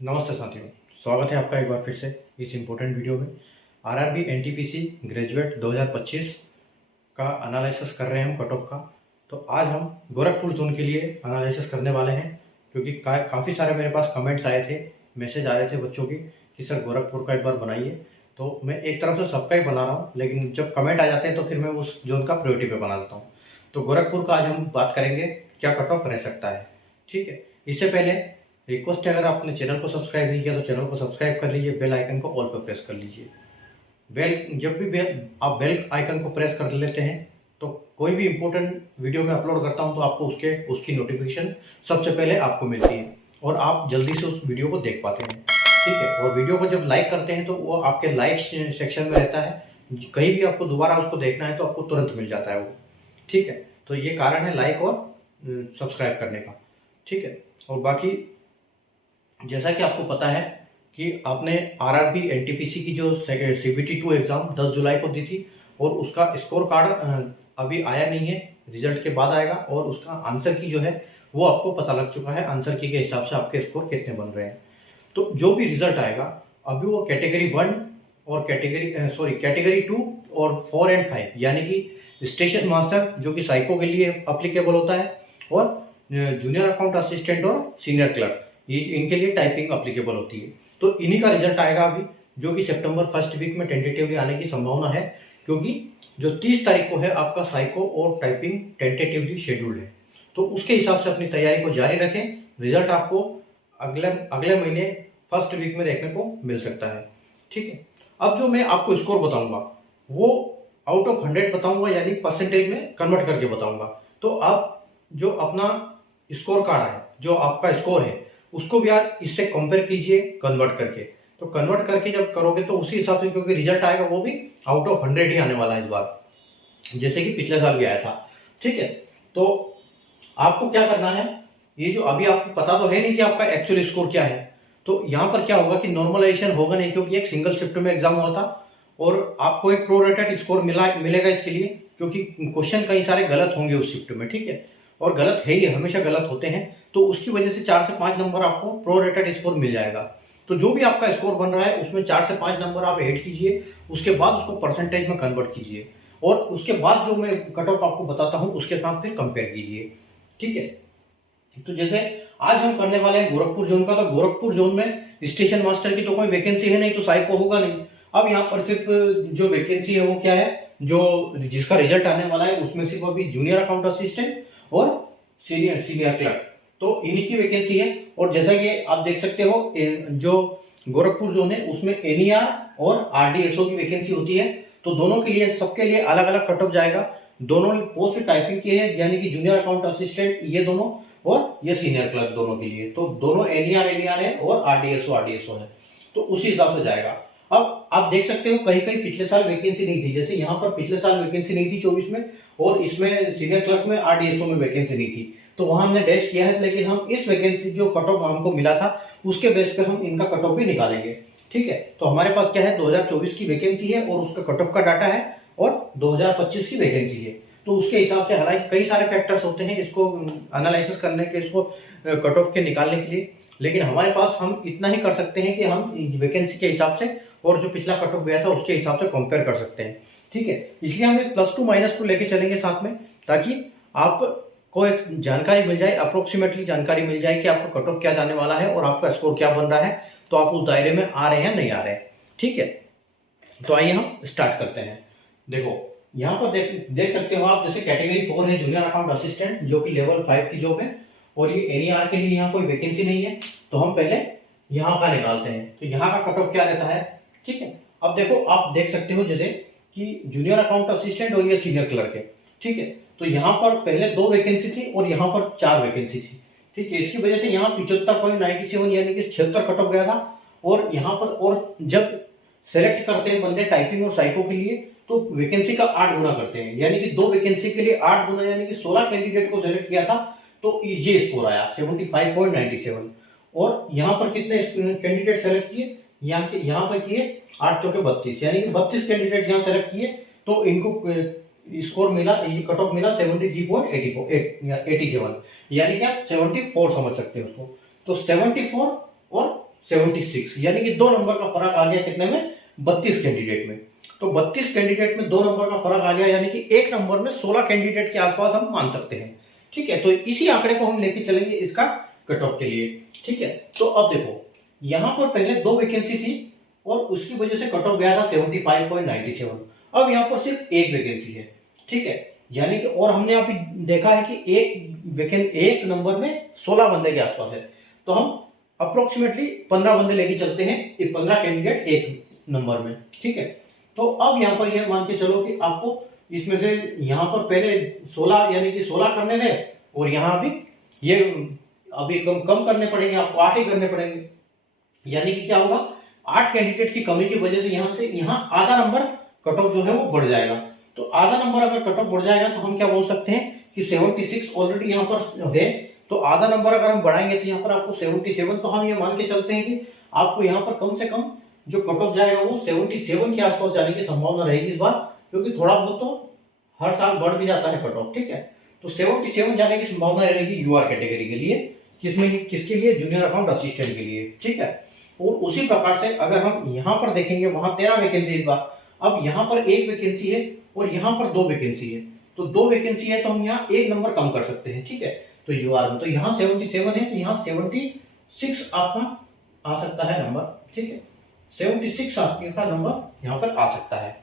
नमस्ते साथियों, स्वागत है आपका एक बार फिर से इस इम्पोर्टेंट वीडियो में। आरआरबी एनटीपीसी ग्रेजुएट 2025 का एनालिसिस कर रहे हैं हम कट ऑफ का। तो आज हम गोरखपुर जोन के लिए एनालिसिस करने वाले हैं, क्योंकि काफ़ी सारे मेरे पास कमेंट्स आए थे, मैसेज आ रहे थे बच्चों के कि सर गोरखपुर का एक बार बनाइए। तो मैं एक तरफ से सबका ही बना रहा हूँ, लेकिन जब कमेंट आ जाते हैं तो फिर मैं उस जोन का प्रायोरिटी पे बना देता हूँ। तो गोरखपुर का आज हम बात करेंगे क्या कट ऑफ रह सकता है। ठीक है, इससे पहले रिक्वेस्ट है, अगर आपने चैनल को सब्सक्राइब नहीं किया तो चैनल को सब्सक्राइब कर लीजिए, बेल आइकन को ऑल पर प्रेस कर लीजिए। जब भी आप बेल आइकन को प्रेस कर लेते हैं तो कोई भी इंपॉर्टेंट वीडियो में अपलोड करता हूं तो आपको उसकी नोटिफिकेशन सबसे पहले आपको मिलती है और आप जल्दी से उस वीडियो को देख पाते हैं। ठीक है, और वीडियो को जब लाइक करते हैं तो वो आपके लाइक सेक्शन में रहता है, कहीं भी आपको दोबारा उसको देखना है तो आपको तुरंत मिल जाता है वो। ठीक है, तो ये कारण है लाइक और सब्सक्राइब करने का। ठीक है, और बाकी जैसा कि आपको पता है कि आपने आरआरबी एनटीपीसी की जो सीबीटी 2 एग्ज़ाम 10 जुलाई को दी थी और उसका स्कोर कार्ड अभी आया नहीं है, रिजल्ट के बाद आएगा और उसका आंसर की जो है वो आपको पता लग चुका है। आंसर की के हिसाब से आपके स्कोर कितने बन रहे हैं। तो जो भी रिजल्ट आएगा अभी वो कैटेगरी 1 और कैटेगरी 2 और 4 एंड 5 यानी कि स्टेशन मास्टर जो कि साइको के लिए अप्लीकेबल होता है और जूनियर अकाउंट असिस्टेंट और सीनियर क्लर्क ये इनके लिए टाइपिंग अप्लीकेबल होती है। तो इन्हीं का रिजल्ट आएगा अभी, जो कि सितंबर फर्स्ट वीक में टेंटेटिवली आने की संभावना है, क्योंकि जो 30 तारीख को है आपका साइको और टाइपिंग टेंटेटिवली शेड्यूल्ड है। तो उसके हिसाब से अपनी तैयारी को जारी रखें। रिजल्ट आपको अगले महीने फर्स्ट वीक में देखने को मिल सकता है। ठीक है, अब जो मैं आपको स्कोर बताऊंगा वो आउट ऑफ 100 बताऊंगा, यानी परसेंटेज में कन्वर्ट करके बताऊंगा। तो आप जो अपना स्कोर कार्ड है, जो आपका स्कोर है, उसको भी आप इससे कंपेयर कीजिए कन्वर्ट करके। तो कन्वर्ट करके जब करोगे तो उसी हिसाब से, क्योंकि रिजल्ट आएगा वो भी आउट ऑफ 100 ही आने वाला है इस बार, जैसे कि पिछले साल भी आया था। ठीक है, तो आपको क्या करना है, ये जो अभी आपको पता तो है नहीं कि आपका एक्चुअल स्कोर क्या है। तो यहाँ पर क्या होगा कि नॉर्मलाइजेशन होगा नहीं, क्योंकि एक सिंगल शिफ्ट में एग्जाम हुआ था और आपको एक प्रोरेटेड स्कोर मिलेगा इसके लिए, क्योंकि क्वेश्चन कई सारे गलत होंगे उस शिफ्ट में। ठीक है, और गलत है ही, हमेशा गलत होते हैं, तो उसकी वजह से 4 से 5 नंबर आपको प्रोरेटेड स्कोर मिल जाएगा। तो जो भी आपका स्कोर बन रहा है उसमें 4 से 5 नंबर आप ऐड कीजिए, उसके बाद उसको परसेंटेज में कन्वर्ट कीजिए और उसके बाद जो मैं कट ऑफ आपको बताता हूँ उसके साथ फिर कंपेयर कीजिए। ठीक है, तो जैसे आज हम करने वाले हैं गोरखपुर जोन का। तो गोरखपुर जोन में स्टेशन मास्टर की तो कोई वैकेंसी है नहीं, तो साइको होगा नहीं। अब यहाँ पर सिर्फ जो वैकेंसी है वो क्या है, जो जिसका रिजल्ट आने वाला है उसमें सिर्फ अभी जूनियर अकाउंट असिस्टेंट और सीनियर क्लर्क, तो इन्हीं की वैकेंसी है। और जैसा कि आप देख सकते हो जो गोरखपुर जोन है उसमें एनईआर और आरडीएसओ की वैकेंसी होती है। तो दोनों के लिए, सबके लिए अलग अलग कट ऑफ जाएगा। दोनों पोस्ट टाइपिंग की है, यानी कि जूनियर अकाउंट असिस्टेंट ये दोनों और ये सीनियर क्लर्क दोनों के लिए। तो दोनों एनईआर है और आरडीएसओ है, तो उसी हिसाब से जाएगा। अब आप देख सकते हो कहीं कहीं पिछले साल वैकेंसी नहीं थी, जैसे यहाँ पर पिछले साल वैकेंसी नहीं थी 24 में, और इसमें सीनियर क्लर्क में आरडीएसओ में वैकेंसी नहीं थी, तो वहां हमने डैश किया है। लेकिन हम इस वैकेंसी जो कट ऑफ हमको मिला था उसके बेस पे हम इनका कट ऑफ भी निकालेंगे। ठीक है, तो हमारे पास क्या है, 2024 की वैकेंसी है और उसका कट ऑफ का डाटा है और 2025 की वैकेंसी है। तो उसके हिसाब से, हालांकि कई सारे फैक्टर्स होते हैं इसको एनालिसिस करने के, इसको कट ऑफ के निकालने के लिए, लेकिन हमारे पास हम इतना ही कर सकते हैं कि हम वैकेंसी के हिसाब से और जो पिछला कट ऑफ गया था उसके हिसाब से कंपेयर कर सकते हैं। ठीक है, इसलिए हम एक +2 -2 लेके चलेंगे साथ में, ताकि आपको एक जानकारी मिल जाए, अप्रोक्सीमेटली जानकारी मिल जाए कि आपका कट ऑफ क्या जाने वाला है और आपका स्कोर क्या बन रहा है, तो आप उस दायरे में आ रहे हैं नहीं आ रहे हैं। ठीक है, तो आइए हम स्टार्ट करते हैं। देखो यहाँ पर देख सकते हो आप, जैसे कैटेगरी 4 है जूनियर अकाउंट असिस्टेंट, जो कि लेवल 5 की जॉब है, और ये एनईआर के लिए यहाँ कोई वैकेंसी नहीं है। तो हम पहले यहाँ का निकालते हैं, तो यहाँ का कट ऑफ क्या रहता है। ठीक है, अब देखो आप देख सकते हो जैसे कि जूनियर अकाउंट असिस्टेंट और ये सीनियर क्लर्क है। ठीक है, तो यहाँ पर पहले 2 वैकेंसी थी और यहाँ पर 4 वैकेंसी थी। ठीक है, इसकी वजह से यहाँ 75.97 यानी कि 76 कट ऑफ गया था। और यहाँ पर, और जब सेलेक्ट करते हैं बंदे टाइपिंग और साइको के लिए, तो वैकेंसी का 8 गुना करते हैं, यानी कि 2 वैकेंसी के लिए 8 गुना, यानी कि 16 कैंडिडेट को सेलेक्ट किया था, तो ये स्कोर आया 75.97। और यहाँ पर कितने कैंडिडेट सेलेक्ट किए, यहाँ पर किए 8 चौके 32, यानी कि 32 कैंडिडेट यहाँ सेलेक्ट किए, तो इनको स्कोर मिला, ये कट ऑफ मिला 73.87, यानी कि आप 74 समझ सकते हैं उसको। तो 74 और 76, यानी कि 2 नंबर का फर्क आ गया कितने में, 32 कैंडिडेट में। तो 32 कैंडिडेट में 2 नंबर का फर्क आ गया, यानी कि एक नंबर में 16 कैंडिडेट के आसपास हम मान सकते हैं। ठीक है, तो इसी आंकड़े को हम लेके चलेंगे इसका कट ऑफ के लिए। ठीक है, तो अब देखो यहां पर पहले 2 वैकेंसी थी और उसकी वजह से कट ऑफ गया था 75.97। अब यहां पर सिर्फ एक वैकेंसी है। ठीक है, यानी कि और हमने अभी देखा है कि एक नंबर में 16 बंदे के आसपास है, तो हम अप्रोक्सीमेटली 15 बंदे लेके चलते हैं, 15 कैंडिडेट एक नंबर में। ठीक है, तो अब यहाँ पर यह मान के चलो कि आपको इसमें से यहाँ पर पहले 16 यानी कि 16 करने थे और यहाँ भी ये अभी कम करने पड़ेंगे, आपको 8 ही करने पड़ेंगे। यानी कि क्या होगा, 8 कैंडिडेट की कमी की वजह से यहाँ आधा नंबर कट ऑफ जो है वो बढ़ जाएगा। तो आधा नंबर अगर कट ऑफ बढ़ जाएगा तो हम क्या बोल सकते हैं कि 76 ऑलरेडी यहाँ पर है, तो आधा नंबर अगर हम बढ़ाएंगे तो यहाँ पर आपको 77, तो हम ये मान के चलते हैं कि आपको यहाँ पर कम से कम जो कट ऑफ जाएगा वो 77 के आसपास जाने की संभावना रहेगी इस बार, क्योंकि थोड़ा बहुत तो हर साल बढ़ भी जाता है कट ऑफ। ठीक है, तो 77 जाने की संभावना रहेगी यूआर कैटेगरी के लिए, किसके लिए, जूनियर अकाउंट असिस्टेंट के लिए। ठीक है, और उसी प्रकार से अगर हम यहाँ पर देखेंगे वहां 13 वैकेंसी इस बार, अब यहाँ पर एक वैकेंसी है और यहाँ पर 2 वैकेंसी है, तो 2 वैकेंसी है तो हम यहाँ एक नंबर कम कर सकते हैं। ठीक है, तो यूआर में तो यहाँ 77 है तो यहाँ 76 आपका आ सकता है नंबर। ठीक है, 76 आपका नंबर यहाँ पर आ सकता है।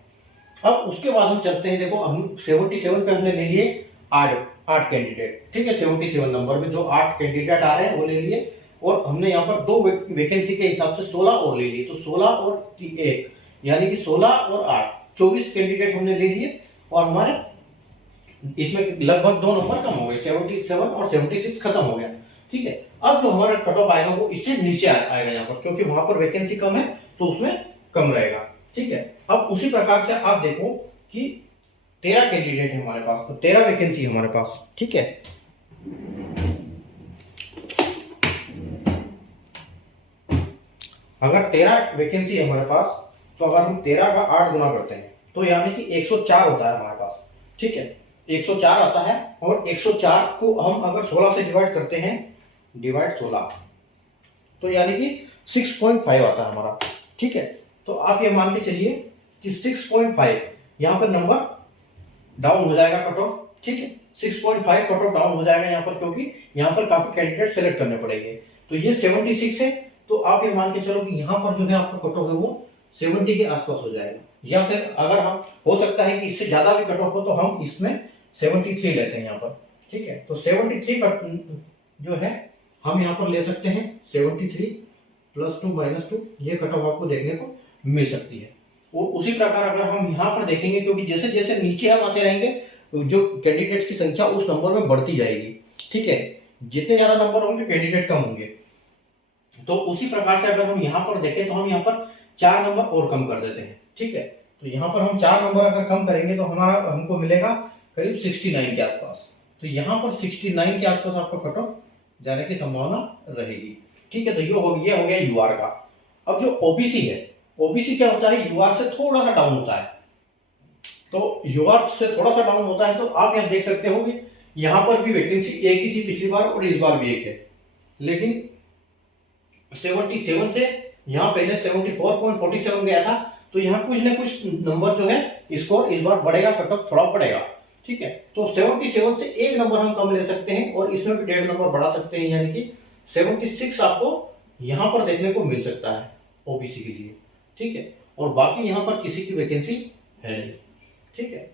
अब उसके बाद हम चलते हैं, देखो हम 77 पे हमने ले लिए 8 कैंडिडेट। ठीक है, 77 नंबर में जो 8 कैंडिडेट आ रहे हैं वो ले लिए, और हमने यहाँ पर 2 वैकेंसी के हिसाब से 16 और ले लिए, तो 16 और 1 यानी कि 16 और 8 24 कैंडिडेट हमने ले लिए, और हमारे इसमें लगभग 2 नंबर कम हो गए, 77 और 76 खत्म हो गया। ठीक है, अब जो हमारा कट ऑफ आएगा वो इससे नीचे आएगा यहाँ पर, क्योंकि वहां पर वैकेंसी कम है तो उसमें कम रहेगा। ठीक है, अब उसी प्रकार से आप देखो कि 13 कैंडिडेट है हमारे पास, तो 13 वैकेंसी है हमारे पास। ठीक है, अगर 13 वैकेंसी है हमारे पास, तो अगर हम 13 का 8 गुना करते हैं तो यानी कि 104 होता है हमारे पास। ठीक है, 104 आता है, और 104 को हम अगर 16 से डिवाइड करते हैं, डिवाइड 16, तो यानी कि 6.5 आता है हमारा। ठीक है, तो आप ये मान के चलिए कि 6.5 यहाँ पर नंबर डाउन हो जाएगा कट ऑफ। ठीक है, 6.5 कट ऑफ डाउन हो जाएगा यहाँ पर, क्योंकि यहाँ पर काफी कैंडिडेट सेलेक्ट करने पड़ेंगे। तो ये 76 है, तो आप ये मान के चलो कि यहाँ पर जो है आपका कट ऑफ है वो 70 के आसपास हो जाएगा, या फिर अगर हम हो सकता है कि इससे ज्यादा भी कट ऑफ हो तो हम इसमें 73 लेते हैं यहाँ पर। ठीक है, तो 73 कट जो है हम यहाँ पर ले सकते हैं, 73 + 2 - 2, ये कट ऑफ आपको देखने को मिल सकती है। और उसी प्रकार अगर हम यहाँ पर देखेंगे, क्योंकि जैसे जैसे नीचे हम आते रहेंगे जो कैंडिडेट्स की संख्या उस नंबर में बढ़ती जाएगी। ठीक है, जितने ज्यादा नंबर होंगे कैंडिडेट कम होंगे, तो उसी प्रकार से अगर हम यहाँ पर देखें तो हम यहाँ पर 4 नंबर और कम कर देते हैं। ठीक है, तो यहाँ पर हम 4 नंबर अगर कम करेंगे तो हमको मिलेगा करीब 69 के आसपास। तो यहाँ पर 69 के आसपास आपका कट ऑफ जाने की संभावना रहेगी। ठीक है, तो ये हो गया यूआर का। अब जो ओबीसी है, ओबीसी क्या होता है, यूआर से थोड़ा सा डाउन होता है। तो यूआर से थोड़ा सा डाउन होता है, तो आप यहाँ देख सकते हो कि यहाँ पर भी वैकेंसी एक ही थी पिछली बार और इस बार भी एक है, लेकिन 77 से यहाँ पहले 74.47 गया था, तो यहाँ कुछ न कुछ नंबर जो है स्कोर इस बार बढ़ेगा, कट ऑफ थोड़ा बढ़ेगा। ठीक है, तो 77 से एक नंबर हम कम ले सकते हैं और इसमें भी 1.5 नंबर बढ़ा सकते हैं, यानी कि 76 आपको यहाँ पर देखने को मिल सकता है ओबीसी के लिए। ठीक है, और बाकी यहाँ पर किसी की वैकेंसी है नहीं। ठीक है,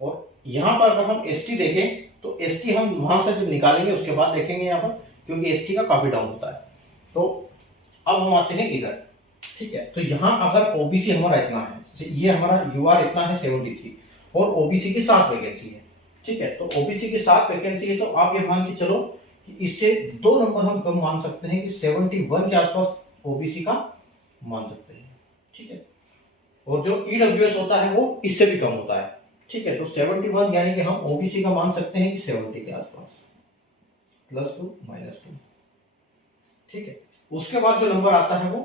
और यहाँ पर अगर हम एसटी देखें तो एसटी हम वहां से जब निकालेंगे उसके बाद देखेंगे यहाँ पर, क्योंकि एसटी का काफी डाउन होता है। तो अब हम आते हैं इधर। ठीक है, तो यहाँ अगर ओबीसी हमारा इतना है, ये हमारा यूआर इतना है 73, और ओबीसी की 7 वैकेंसी है। ठीक है, तो ओबीसी की 7 वैकेंसी है, तो आप ये मान के चलो कि इससे 2 नंबर हम कम मान सकते हैं कि 71 के आसपास ओबीसी का मान सकते हैं। ठीक है, और जो ईडब्ल्यूएस होता है वो इससे भी कम होता है। ठीक है, तो 71 यानी कि हम ओबीसी का मान सकते हैं कि 70 के आसपास, +2 - 2। ठीक है, उसके बाद जो नंबर आता है वो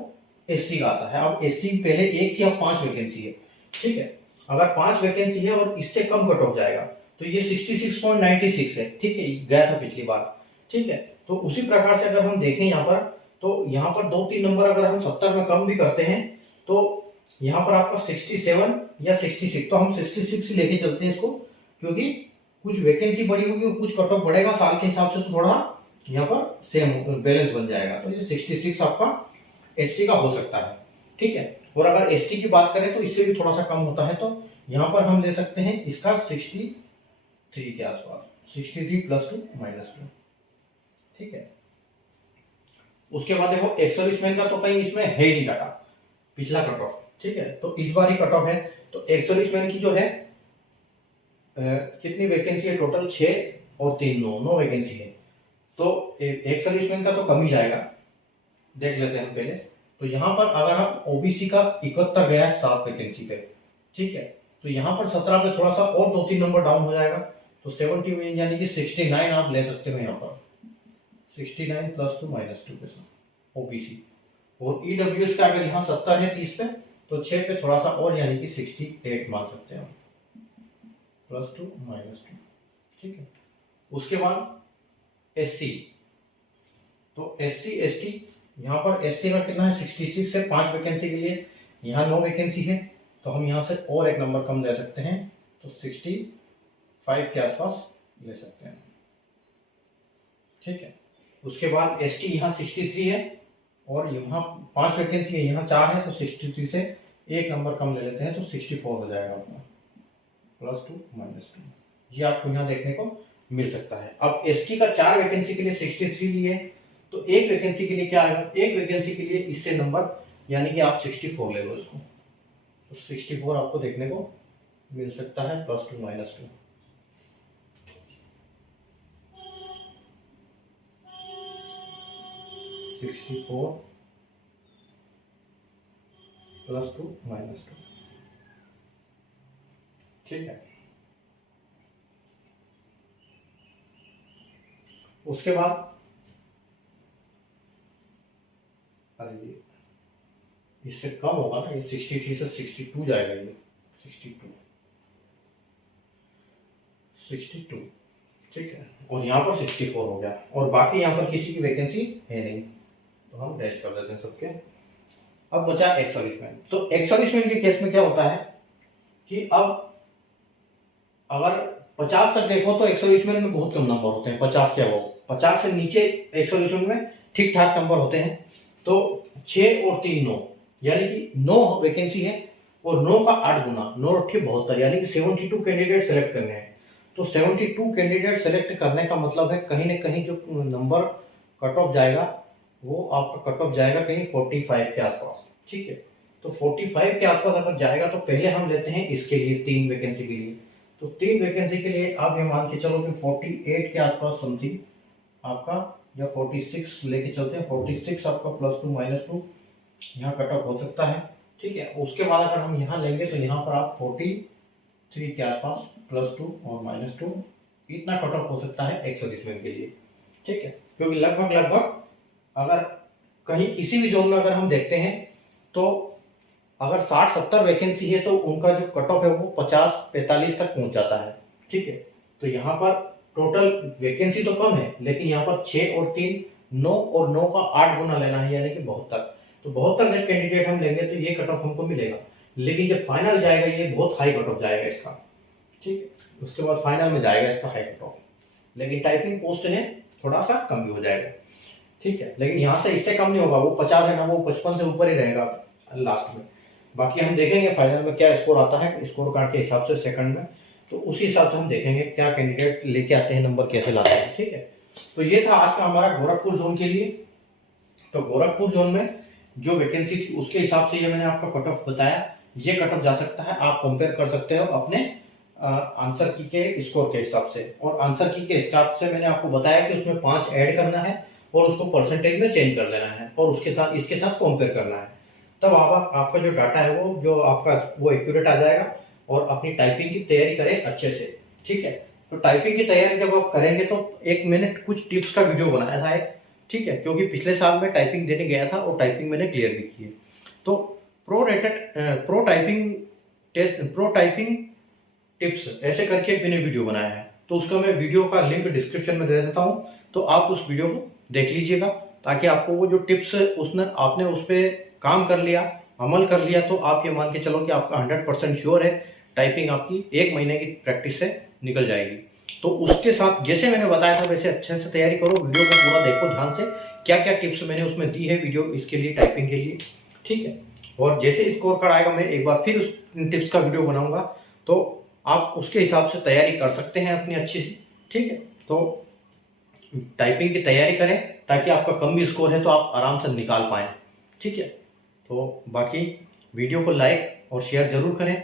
एससी का आता है। अब एससी पहले 1 थी, अब 5 वैकेंसी है। ठीक है, अगर 5 वैकेंसी है और इससे कम कट ऑफ जाएगा तो ये 66.96 है। ठीक है, गया था पिछली बार। ठीक है, तो उसी प्रकार से अगर हम देखें यहाँ पर तो यहाँ पर 2-3 नंबर अगर हम 70 में कम भी करते हैं तो यहाँ पर आपका 67 या 66, तो हम 66 लेके चलते हैं इसको, क्योंकि कुछ वैकेंसी बढ़ी होगी और कुछ कट ऑफ बढ़ेगा साल के हिसाब से, तो थोड़ा यहाँ पर सेम बैलेंस बन जाएगा। तो ये 66 आपका एसटी का हो सकता है, ठीक है। और अगर एसटी की बात करें तो इससे भी थोड़ा सा कम होता है, तो यहाँ पर हम ले सकते हैं इसका 63 के आसपास, 63 +2 -2, ठीक है। उसके बाद देखो एक्स सर्विसमैन का तो कहीं इसमें है ही नहीं डाटा, पिछला कट ऑफ, ठीक है। तो इस बार ही कट ऑफ है, तो एक्स सर्विसमैन की जो है कितनी वैकेंसी है टोटल, 6 और 3 9 वैकेंसी है। तो एक्स सर्विसमैन का तो कम ही जाएगा, देख लेते हैं हम पहले। तो यहाँ पर अगर हम ओबीसी का 71 गया है 7 वैकेंसी पे, ठीक है, तो यहाँ पर 17 पे थोड़ा सा और 2-3 नंबर डाउन हो जाएगा, तो 70 यानी कि 69 आप ले सकते हो यहाँ पर, 69 +2 -2 के साथ ओबीसी। और ईडब्ल्यूएस का अगर यहाँ 70 है 30 पे, तो 6 पे थोड़ा सा और यानी कि 68 मान सकते हैं हम, +2 -2, ठीक है। उसके बाद एससी, तो एससी एसटी यहाँ पर एससी का कितना है 66 है 5 वैकेंसी के लिए, यहाँ 9 वैकेंसी है, तो हम यहाँ से और एक नंबर कम ले सकते हैं, तो 65 के आसपास ले सकते हैं, ठीक है। उसके बाद एसटी यहाँ 63 है और यहाँ 5 वैकेंसी है, यहाँ 4 है, तो 63 से एक नंबर कम ले लेते हैं, तो 64 हो जाएगा अपना, +2 -2, ये आपको यहाँ देखने को मिल सकता है। अब एसटी का 4 वैकेंसी के लिए 63 लिए, तो एक वैकेंसी के लिए क्या आएगा, एक वैकेंसी के लिए इससे नंबर यानी कि आप 64 ले लो इसको, तो 64 आपको देखने को मिल सकता है, +2 -2, +2 -2, ठीक है। उसके बाद अरे इससे कम होगा ना, ये 63 से 62 जाएगा, ये 62, ठीक है। और यहाँ पर 64 हो गया, और बाकी यहाँ पर किसी की वैकेंसी है नहीं, तो हम डैश कर देते हैं सबके। अब बचा एक्स सर्विसमैन, तो एक्स सर्विसमैन के केस में क्या होता है कि अब अगर 50 तक देखो तो एक्स सर्विसमैन में बहुत कम नंबर होते हैं, 50 के अबव, 50 से नीचे एक्स सर्विसमैन में ठीक ठाक नंबर होते हैं। तो 6 और 3 9 यानी कि 9 वैकेंसी है, और 9 का 8 गुना 9 8 72 यानी कि 72 कैंडिडेट सेलेक्ट करने हैं। तो 72 कैंडिडेट सेलेक्ट करने का मतलब है कहीं ना कहीं जो नंबर कट ऑफ जाएगा वो आपका कट ऑफ जाएगा कहीं 45 के आसपास, ठीक है। तो 45 के आसपास अगर जाएगा तो पहले हम लेते हैं इसके लिए 3 वैकेंसी के लिए, तो 3 वैकेंसी के लिए आप ये मान के चलो कि 48 के आसपास समथिंग आपका, या 46 लेके चलते हैं, 46 आपका +2 -2 यहाँ कट ऑफ हो सकता है, ठीक है। उसके बाद अगर हम यहाँ लेंगे तो यहाँ पर आप 43 के आसपास +2 और -2 इतना कट ऑफ हो सकता है एक्स सर्विसमैन के लिए, ठीक है। क्योंकि लगभग अगर कहीं किसी भी जोन में अगर हम देखते हैं तो अगर 60-70 वैकेंसी है तो उनका जो कट ऑफ है वो 50-45 तक पहुंच जाता है, ठीक है। तो यहाँ पर टोटल वैकेंसी तो कम है, लेकिन यहाँ पर 6 और 3 9 और 9 का 8 गुना लेना है, यानी कि 72। तो 72 जब कैंडिडेट हम लेंगे तो ये कट ऑफ हमको मिलेगा, लेकिन जब फाइनल जाएगा ये बहुत हाई कट ऑफ जाएगा इसका, ठीक है। उसके बाद फाइनल में जाएगा इसका हाई कट ऑफ, लेकिन टाइपिंग पोस्ट है थोड़ा सा कम भी हो जाएगा, ठीक है। लेकिन यहाँ से इससे कम नहीं होगा, वो 50 है ना, वो 55 से ऊपर ही रहेगा लास्ट में। बाकी हम देखेंगे फाइनल में क्या स्कोर आता है, स्कोर कार्ड के हिसाब से सेकंड में, तो उसी हिसाब से हम देखेंगे क्या कैंडिडेट लेके आते हैं, नंबर कैसे लाते हैं, ठीक है। तो ये था आज का हमारा गोरखपुर जोन के लिए। तो गोरखपुर जोन में जो वैकेंसी थी उसके हिसाब से ये मैंने आपका कट ऑफ बताया, ये कट ऑफ जा सकता है, आप कंपेयर कर सकते हो अपने आंसर की के स्कोर के हिसाब से। और आंसर की के हिसाब से मैंने आपको बताया कि उसमें 5 ऐड करना है और उसको परसेंटेज में चेंज कर देना है और उसके साथ इसके साथ कंपेयर करना है, तब आपका जो डाटा है वो जो आपका वो एक्यूरेट आ जाएगा। और अपनी टाइपिंग की तैयारी करें अच्छे से, ठीक है। तो टाइपिंग की तैयारी जब आप करेंगे तो एक मैंने कुछ टिप्स का वीडियो बनाया था एक, ठीक है, क्योंकि पिछले साल में टाइपिंग देने गया था और टाइपिंग मैंने क्लियर भी की है। तो प्रो टाइपिंग टिप्स ऐसे करके एक मैंने वीडियो बनाया है, तो उसका मैं वीडियो का लिंक डिस्क्रिप्शन में दे देता हूँ, तो आप उस वीडियो को देख लीजिएगा। ताकि आपको वो जो टिप्स उसने आपने उस पर काम कर लिया, अमल कर लिया, तो आप ये मान के चलो कि आपका 100% श्योर है टाइपिंग आपकी 1 महीने की प्रैक्टिस से निकल जाएगी। तो उसके साथ जैसे मैंने बताया था वैसे अच्छे से तैयारी करो, वीडियो को पूरा देखो ध्यान से, क्या क्या टिप्स मैंने उसमें दी है वीडियो इसके लिए, टाइपिंग के लिए, ठीक है। और जैसे स्कोर कार्ड आएगा मैं एक बार फिर उस टिप्स का वीडियो बनाऊंगा, तो आप उसके हिसाब से तैयारी कर सकते हैं अपनी अच्छी सी, ठीक है। तो टाइपिंग की तैयारी करें ताकि आपका कम भी स्कोर है तो आप आराम से निकाल पाएँ, ठीक है। तो बाकी वीडियो को लाइक और शेयर ज़रूर करें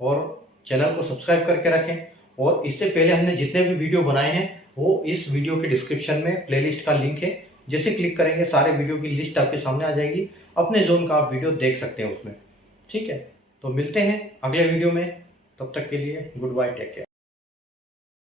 और चैनल को सब्सक्राइब करके रखें। और इससे पहले हमने जितने भी वीडियो बनाए हैं वो इस वीडियो के डिस्क्रिप्शन में प्लेलिस्ट का लिंक है, जैसे क्लिक करेंगे सारे वीडियो की लिस्ट आपके सामने आ जाएगी, अपने जोन का आप वीडियो देख सकते हैं उसमें, ठीक है। तो मिलते हैं अगले वीडियो में, तब तक के लिए गुड बाय, टेक केयर।